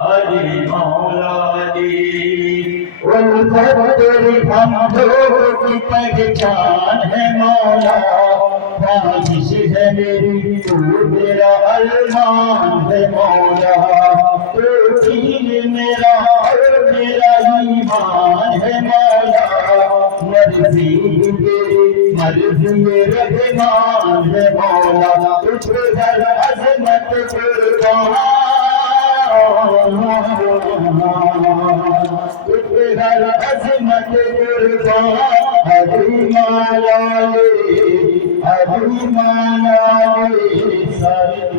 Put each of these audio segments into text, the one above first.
अली मौला जी उल्फत तेरी हम लोगों की पहचान है मौला ख्वाहिश है मेरी तू मेरा अरमान है मौला तू दीन मेरा और मेरा ईमान है मौला मर्जी तेरी मर्जी रहमान है मौला तुझ पर अज़मत कुर्बान हर अज़मत कुर्बान हरी माला सारी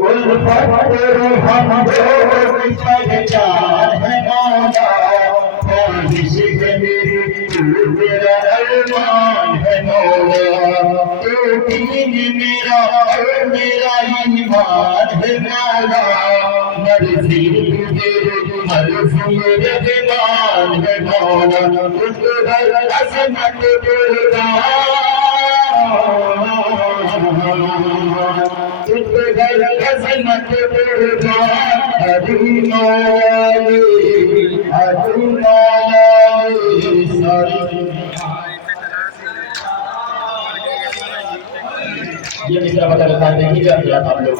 उल्फत तेरी हम लोगों की पहचान है मौला ख्वाहिश है मेरी तू मेरा अरमान है मौला तू दीन मेरा और मेरा ईमान है मौला मर्जी तेरी मर्जी रहमान है मौला तुझ पर अज़मत कुर्बान अज़मत कुर्बान हरी मौला सारी ये मिश्रा बता रहा था देखिए क्या किया था हम लोग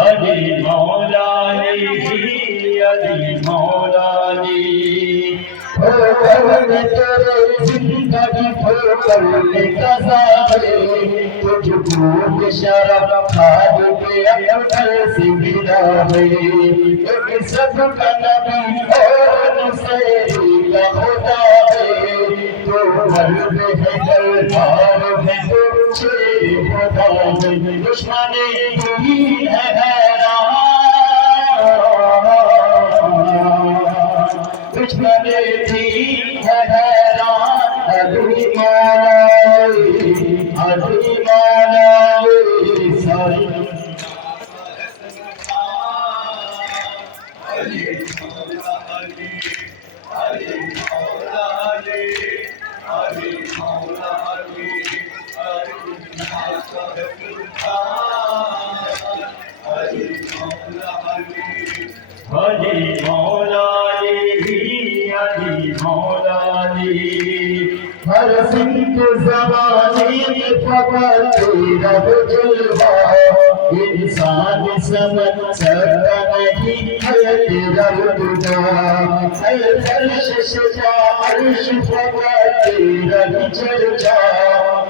अली मौला अली मौला तेरे जिंदगी करने का सारे तुझको शराब खाद के अकल से गिरा है सब का नबी और से का खुदा है तो मर्द है दरबार है तुझे खुदा है दुश्मन ही है हैरान दुश्मन ही है हैरान अली मौला सारी अली मौला हर सिंह ज़माने में फकत तेरा जलवा इंसान समझ सकता नहीं है तेरा रुतबा है फर्श सजा अर्श फकत तेरा चर्चा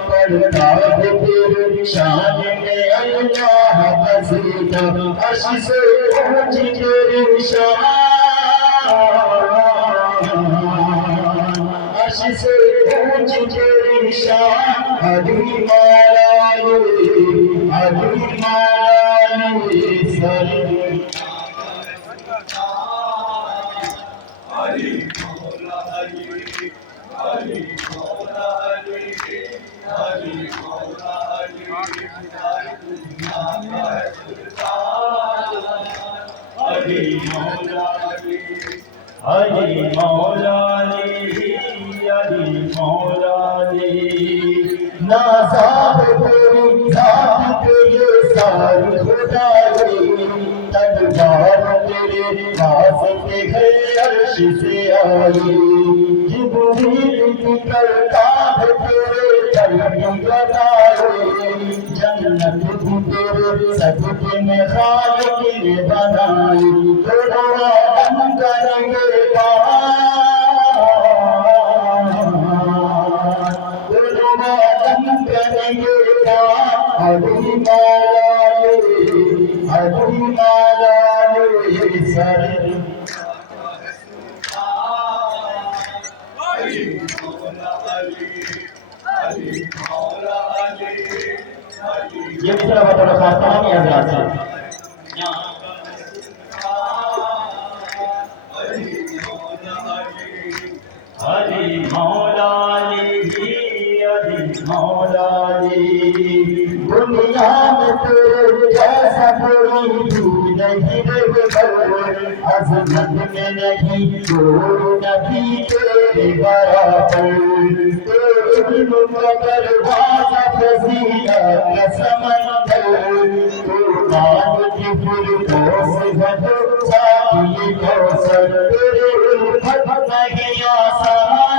पढ़ता है तेरी शान में अल्लाह बसीता अर्श से ऊंची तेरी शान से ऊंच तेरी शान अली मौला सारी अली मौला नाज़ाब तेरी ज़ात पे ये सारी खुदाई तदबार तेरे पास पे है अर्श से आई जिब्रील की करता है तेरे कलम बताए जन्नत भी तेरे सदक़े में खालिक ने बनाई तो आदम करेंगे पार आलम करेंगे अली मौला ले सर ये मिसरा बता खास तमाम हजरात से अली मौला दुनिया में तेरे जैसा कोई भी नहीं रे अज़मत में नहीं कोई नबी तेरे बराबर तेरे मुक़द्दर दरवाज़ा फज़ीलत का समंदर तू मान की फिरदौस है साक़ी कौसर तेरे उल्फत नहीं आसान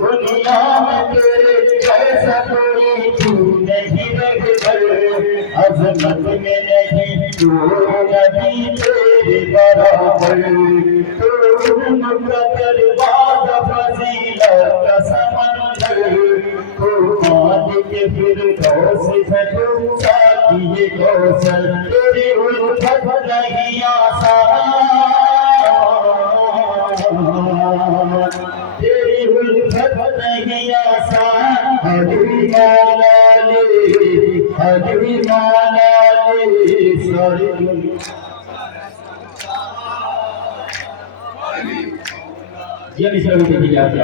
दुनिया में तेरे जैसा कोई तू नहीं रहे अज़मत में नहीं कोई नबी तेरे बराबर तू मुक़द्दर दरवाज़ा फज़ीलत का समंदर तू मालिक फिरदौस है तू साक़ी कौसर तेरी उल्फत नहीं आसान तेरी उल्फत नहीं आसान अली मौला ले सारी ये मिसरा भी देखिए आप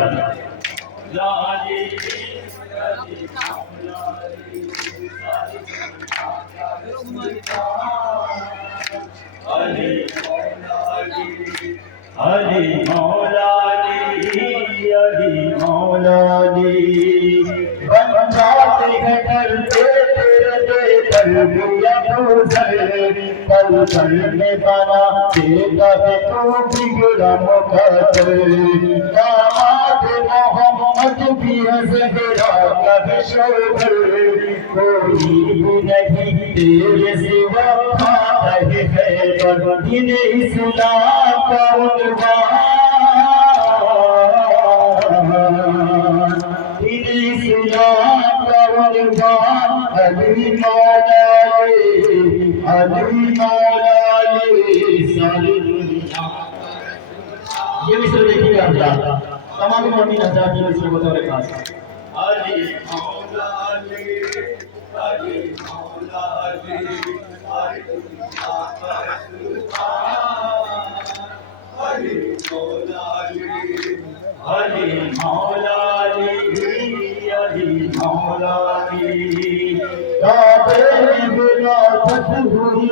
अली मौला बन जाते हैं डरते तेरे तरबिया पल पल में बना देता है तू बिगड़ा मुकद्दर दामाद मोहम्मद भी है ज़हरा का भी शोभर कोई भी नहीं तेरे सिवा रहे है दिन इस्लाम का उन्वान अली मौला ले सारी ये मिसर देखिए आप तमाम मोमिन हज़रात ये मिसर बतौर खास अली मौला ले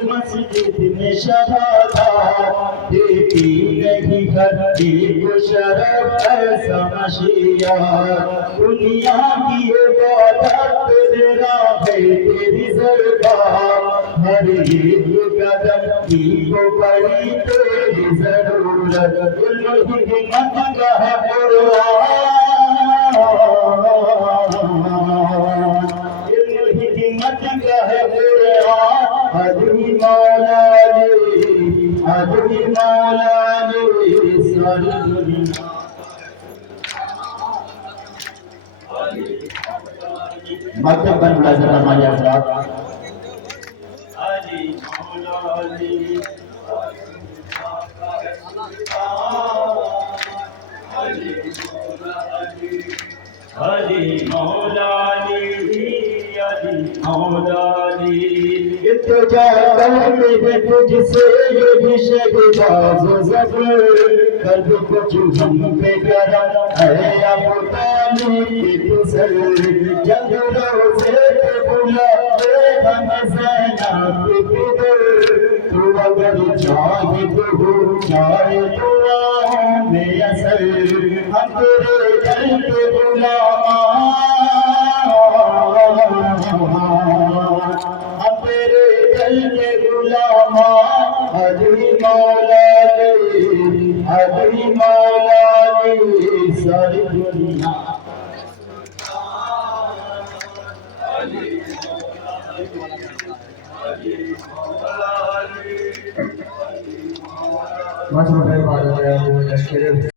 मस्जिद में शहादा देती नहीं करती वो शरफ ऐसा मशीया दुनिया की इबादत तेरा है तेरी ज़रबा हर एक कदम की को बड़ी तेरी ज़रूरत हिम्मत का है हिम्मत का है अली मौला ले सारी दुनिया मकतब बन मुलाज़िम हमारे हज़रात अली मौला ले इल्तिजा करते हैं तुझसे ये भी शहबाज़ ज़फ़र कल्ब कुछ हम पे गरम है अबू तालिब की तुसर जंग रोज़े पे बुलाते हम ज़ैनब की फिक्र तू अगर शाहिद हूँ चाहे दुआओं में असर हम तेरे दर के गुलाम हम तेरे दर के गुलाम अली मौला सारी दुनिया Mas não vai embora,